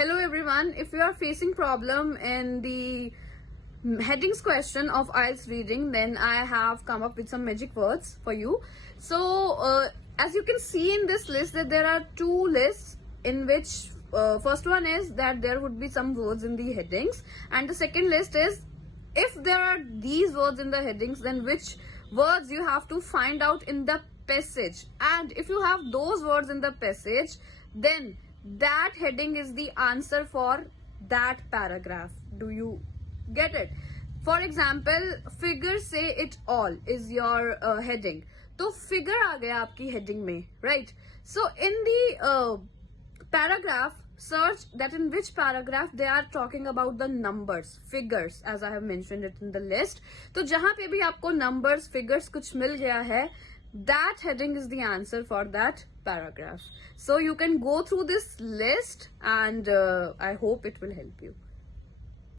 Hello everyone. If you are facing problem in the headings question of IELTS reading, then I have come up with some magic words for you. So as you can see in this list that there are two lists in which first one is that there would be some words in the headings, and the second list is if there are these words in the headings, then which words you have to find out in the passage, and if you have those words in the passage, then that heading is the answer for that paragraph. Do you get it? For example, figures say it all is your heading. तो figure आ गया आपकी heading में, right? So in the paragraph, search that in which paragraph they are talking about the numbers, figures, as I have mentioned it in the list. तो जहाँ पे भी आपको numbers, figures कुछ मिल गया है, that heading is the answer for that paragraph. So you can go through this list and I hope it will help you.